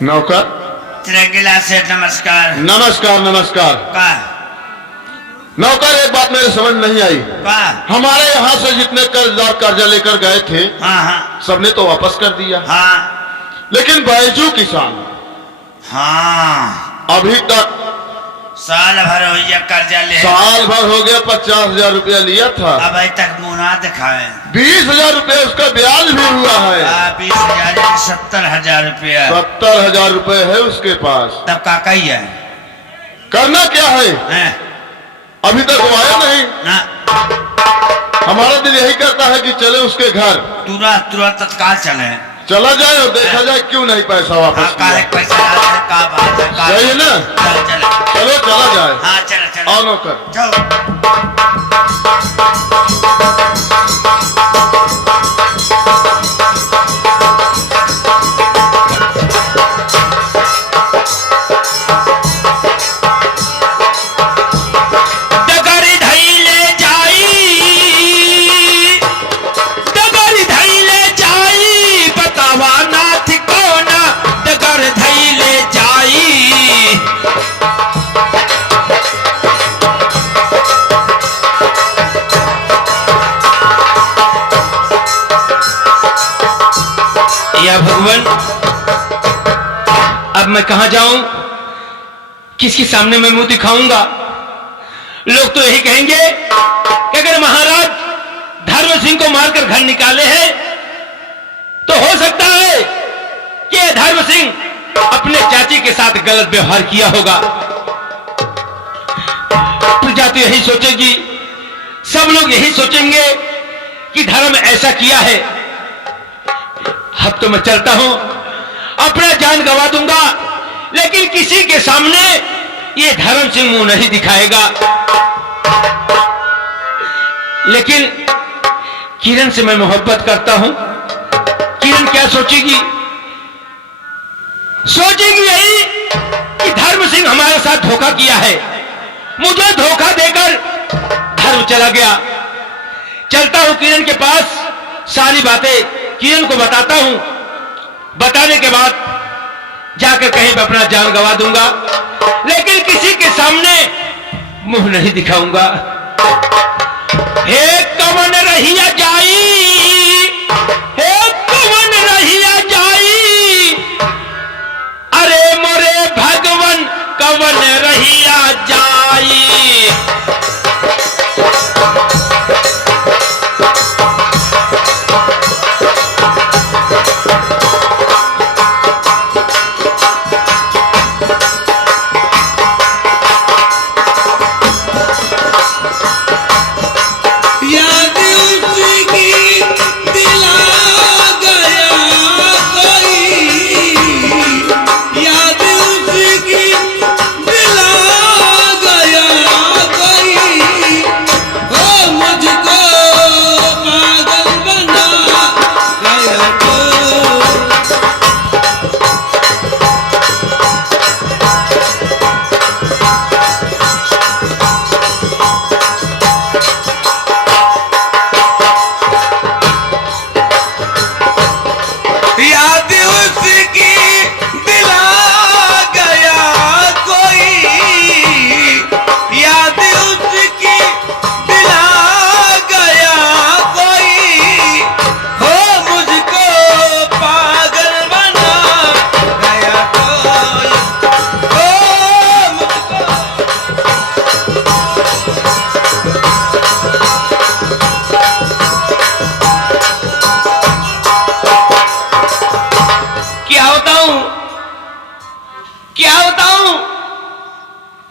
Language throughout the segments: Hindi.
नौकर तिरंगीला सेठ नमस्कार। नमस्कार नमस्कार। का नौकर एक बात मेरे समझ नहीं आई। का हमारे यहाँ से जितने कर्जदार कर्जा लेकर गए थे हाँ हाँ सबने तो वापस कर दिया, हाँ लेकिन बैजू किसान हाँ अभी तक साल भर हो गया कर्जा ले, साल भर हो गया 50,000 रुपया लिया था, अभी तक मुँह ना दिखाए। 20,000 रुपया उसका ब्याज भी हुआ है। 20,000 70,000 रुपया 70,000 रुपए है उसके पास। तब का कही है करना क्या है? हैं? अभी तक वो आया नहीं। ना हमारा दिल यही करता है कि चले उसके घर, तुरंत तुरंत तत्काल चले, चला जाए और देखा जाए क्यों नहीं पैसा वापस का किया। पैसा का बात है का सही है ना? चलो चलो चला जाए। हाँ चलो चलो आओ नौकर। जाओ। डगरी धइले जाई बतावा नाथ कौन डगर धइले जाई। या भगवान अब मैं कहां जाऊं, किसके सामने मैं मुंह दिखाऊंगा? लोग तो यही कहेंगे कि अगर महाराज धर्म सिंह को मारकर घर निकाले हैं तो हो सकता है कि धर्म सिंह अपने चाची के साथ गलत व्यवहार किया होगा। प्रजा तो यही सोचेगी, सब लोग यही सोचेंगे कि धर्म ऐसा किया है। अब तो मैं चलता हूं, अपना जान गंवा दूंगा, लेकिन किसी के सामने ये धर्म सिंह मुंह नहीं दिखाएगा। लेकिन किरण से मैं मोहब्बत करता हूं। किरण क्या सोचेगी? सोचेगी यही कि धर्म सिंह हमारे साथ धोखा किया है, मुझे धोखा देकर धर्म चला गया। चलता हूं किरण के पास, सारी बातें किरण को बताता हूं। बताने के बाद जाकर कहीं पे अपना जान गंवा दूंगा, लेकिन किसी के सामने मुंह नहीं दिखाऊंगा। हे कवन रहिया जाई, हे कवन रहिया जाई, अरे मोरे भगवन कवन रहिया जाई।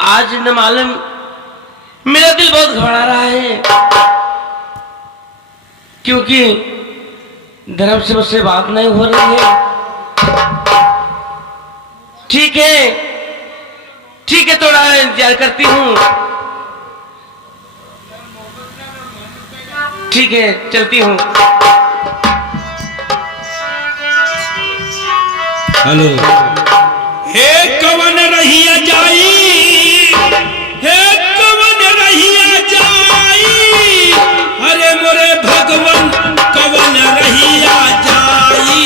आज न मालूम मेरा दिल बहुत घबरा रहा है, क्योंकि धर्म से मुझसे बात नहीं हो रही है। ठीक है, थोड़ा इंतजार करती हूँ। ठीक है, चलती हूँ। हेलो। हे कवन रहिया जाई, हे कवन रहिया जाई, अरे मोरे भगवन कवन रहिया जाई।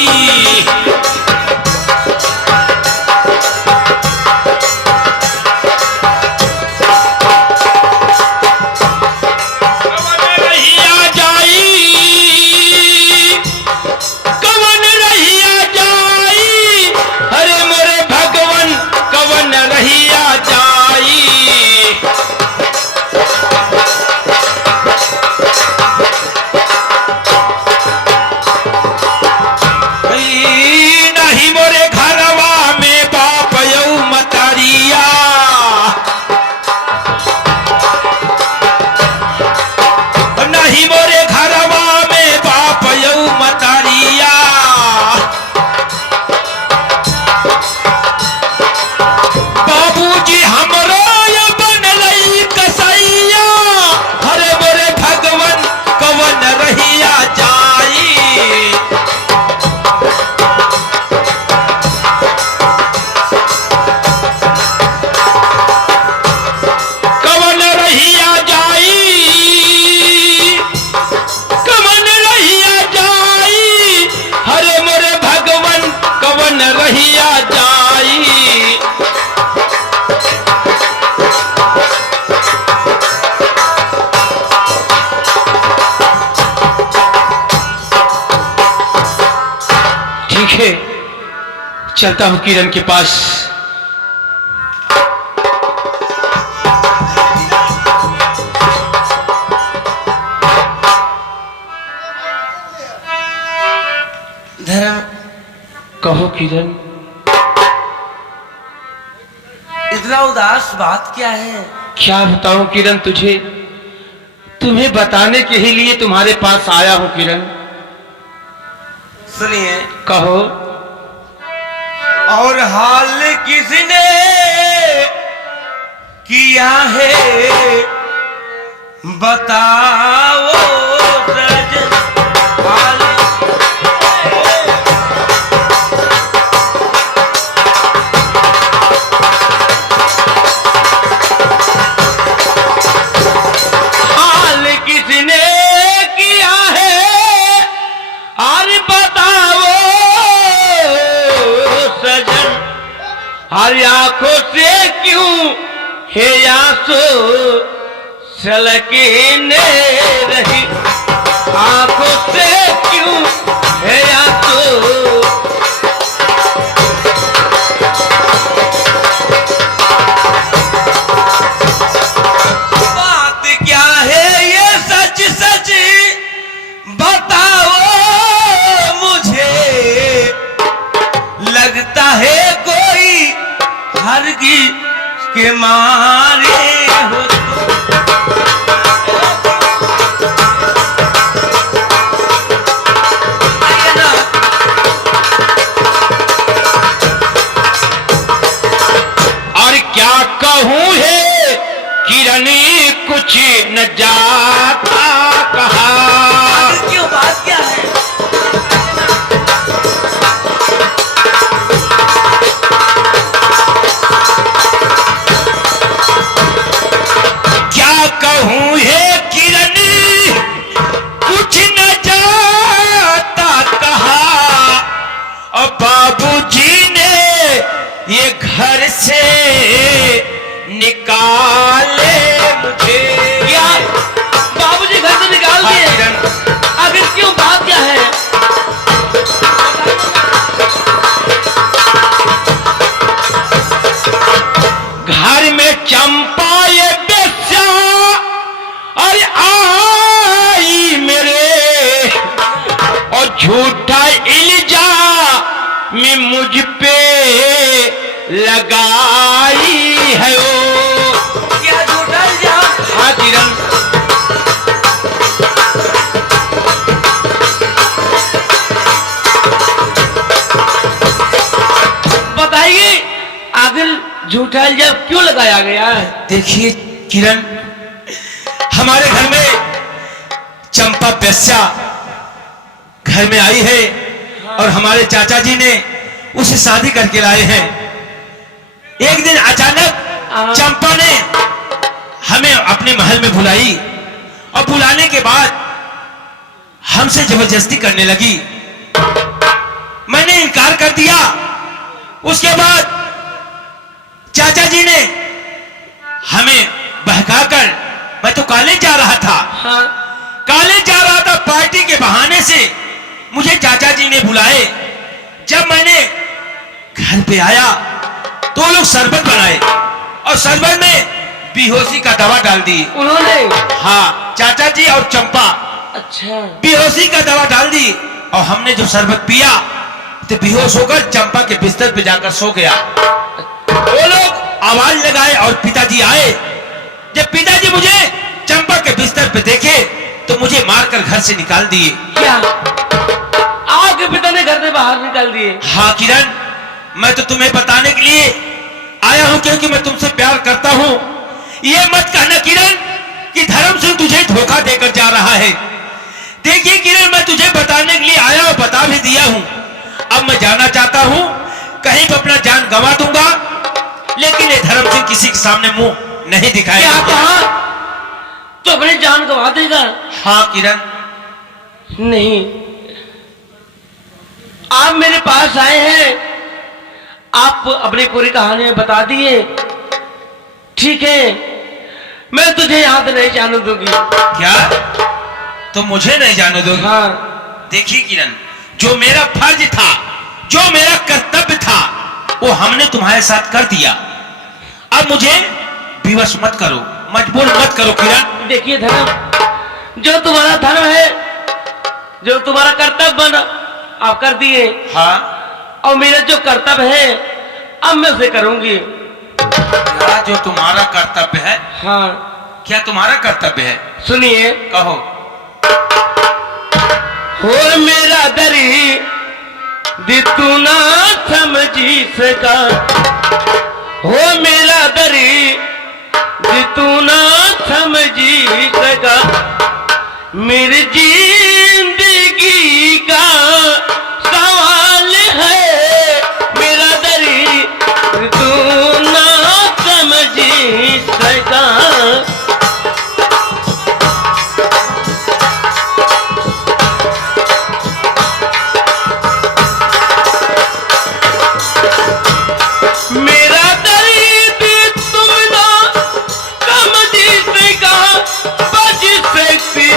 चलता हूं किरण के पास। धर्म, कहो किरण। इतना उदास बात क्या है? क्या बताऊं किरण तुझे, तुम्हें बताने के ही लिए तुम्हारे पास आया हूं किरण। सुनिए। कहो। और हाल किसने किया है बताओ सजन, हाल हाल किसने किया है और बताओ सजन, हर आंखों से क्यों है आंसू छलकने रही, आंखों से क्यों है आंसू। बात क्या है ये सच सच बताओ मुझे, लगता है कोई हरगिज के मारे हो और क्या कहूं है किरण, कुछ न जाता कहा। क्यों, बात क्या है? क्या कहूं है किरण, कुछ न जाता कहा। और बाबूजी ने ये घर से निकाले मुझे। क्या बाबूजी घर से निकाल दिए? आखिर क्यों, बात क्या है? घर में चंपा ये बेस्या और आई मेरे, और झूठा इल्जाम में मुझ पे लगाई है वो। क्या झूठा इल्जाम? हाँ किरण। बताइए आखिर झूठा इल्जाम क्यों लगाया गया है? देखिए किरण, हमारे घर में चंपा बेस्या घर में आई है और हमारे चाचा जी ने उसे शादी करके लाए हैं। एक दिन अचानक चंपा ने हमें अपने महल में बुलाई और बुलाने के बाद हमसे जबरदस्ती करने लगी। मैंने इनकार कर दिया। उसके बाद चाचा जी ने हमें बहकाकर, मैं तो कॉलेज जा रहा था, हाँ। कॉलेज जा रहा था, पार्टी के बहाने से मुझे चाचा जी ने बुलाए। जब मैंने घर पे आया तो वो लोग शरबत बनाए और शरबत में बेहोशी का दवा डाल दी। उन्होंने? हाँ, चाचा जी और चंपा अच्छा। बेहोशी का दवा डाल दी और हमने जो शरबत पिया तो बेहोश होकर चंपा के बिस्तर पे जाकर सो गया। वो लोग आवाज लगाए और पिताजी आए। जब पिताजी मुझे चंपा के बिस्तर पे देखे तो मुझे मारकर घर से निकाल दिए। क्या आपके पिता ने घर से बाहर निकाल दिए? हाँ किरण, मैं तो तुम्हें बताने के लिए आया हूं क्योंकि मैं तुमसे प्यार करता हूं। ये मत कहना किरण कि धर्म सिंह तुझे धोखा देकर जा रहा है। देखिए किरण, मैं तुझे बताने के लिए आया और बता भी दिया हूं। अब मैं जाना चाहता हूं, कहीं तो अपना जान गंवा दूंगा, लेकिन ये धर्म सिंह किसी के सामने मुंह नहीं दिखाएगा। क्या कहा? तो अपनी जान गंवा देगा? हाँ किरण। नहीं, आप मेरे पास आए हैं, आप अपनी पूरी कहानी में बता दिए, ठीक है, मैं तुझे यहां से नहीं जाने दूंगी। क्या तो मुझे नहीं जाने दोगे? हाँ। देखिए किरण, जो मेरा फर्ज था जो मेरा कर्तव्य था वो हमने तुम्हारे साथ कर दिया। अब मुझे विवश मत करो, मजबूर मत करो किरण। देखिए धर्म, जो तुम्हारा धर्म है, जो तुम्हारा कर्तव्य बना, आप कर दिए। हाँ, और मेरा जो कर्तव्य है अब मैं उसे करूंगी। क्या जो तुम्हारा कर्तव्य है? हाँ, क्या तुम्हारा कर्तव्य है? सुनिए। कहो। हो मेरा दरी दी तू ना समझी सका, हो मेरा दरी दी तू ना समझी सका, मेरी जिंदगी का सवाल है, मेरा दरी तू ना समझी सका। मेरा दर्द तुम ना समझ सका, बच सकती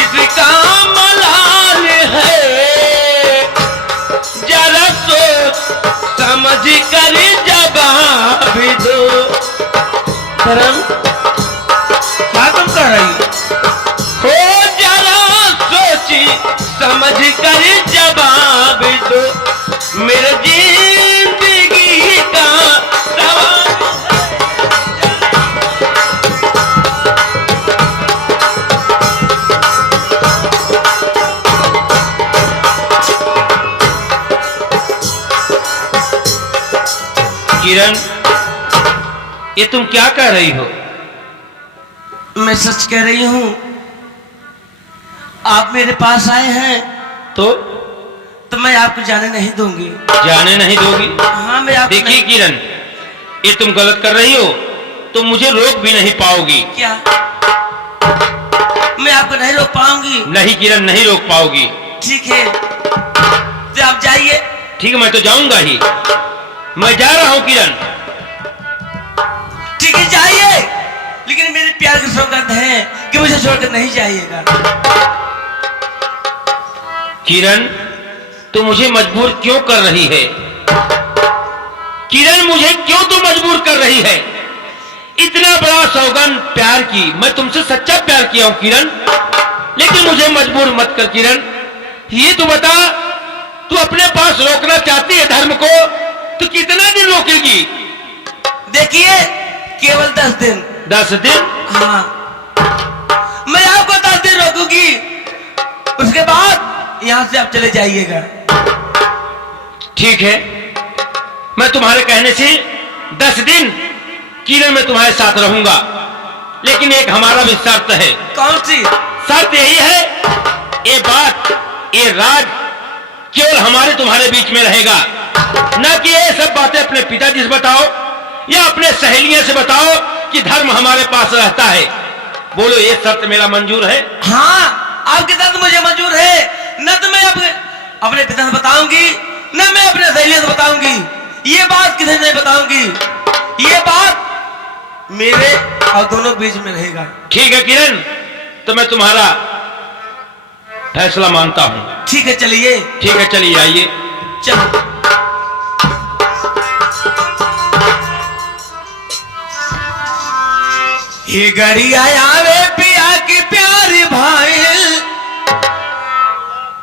इसका मलाल है, जरा सोच समझ कर जवाब दो। धर्म, क्या तुम कह रही हो? हो जरा सोची समझ कर जवाब दो, मेरे जिंदगी का सवाल किरण, ये तुम क्या कह रही हो? मैं सच कह रही हूं। आप मेरे पास आए हैं तो मैं आपको जाने नहीं दूंगी। जाने नहीं दोगी? हाँ, मैं आपको देखिए नहीं... किरण, ये तुम गलत कर रही हो, तुम मुझे रोक भी नहीं पाओगी। क्या मैं आपको नहीं रोक पाऊंगी? नहीं किरण, नहीं रोक पाओगी। ठीक है, तो आप जाइए। ठीक है, मैं तो जाऊंगा ही, मैं जा रहा हूं किरण। ठीक है, जाइए, लेकिन मेरे प्यार की सौगंध है कि मुझे छोड़कर नहीं जाइएगा। किरण, तू मुझे मजबूर क्यों कर रही है? किरण, मुझे क्यों तू मजबूर कर रही है? इतना बड़ा सौगंध प्यार की, मैं तुमसे सच्चा प्यार किया हूं किरण, लेकिन मुझे मजबूर मत कर किरण। ये तू बता, तू अपने पास रोकना चाहती है धर्म को, तो कितना दिन रोकेगी? देखिए, केवल 10 दिन। 10 दिन? हाँ, मैं आपको 10 दिन रोकूंगी, उसके बाद यहां से आप चले जाइएगा। ठीक है, मैं तुम्हारे कहने से 10 दिन किरण मैं तुम्हारे साथ रहूंगा, लेकिन एक हमारा भी शर्त है। कौन सी? शर्त यही है, ये बात, ये राज केवल हमारे तुम्हारे बीच में रहेगा, न कि ये सब बातें अपने पिताजी से बताओ या अपने सहेलियों से बताओ कि धर्म हमारे पास रहता है। बोलो, ये शर्त मेरा मंजूर है? हाँ, आपकी तरफ मुझे मंजूर है। न तो मैं अपने पिता से बताऊंगी, न मैं अपने सहेलियों से बताऊंगी। ये बात किसी नहीं बताऊंगी, ये बात मेरे और दोनों के बीच में रहेगा। ठीक है किरण, तो मैं तुम्हारा फैसला मानता हूं। ठीक है, चलिए। ठीक है, चलिए आइए। चलो। ये घड़ी आया वे पिया की प्यारी भाई,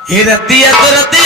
हे रतिया तो रतिया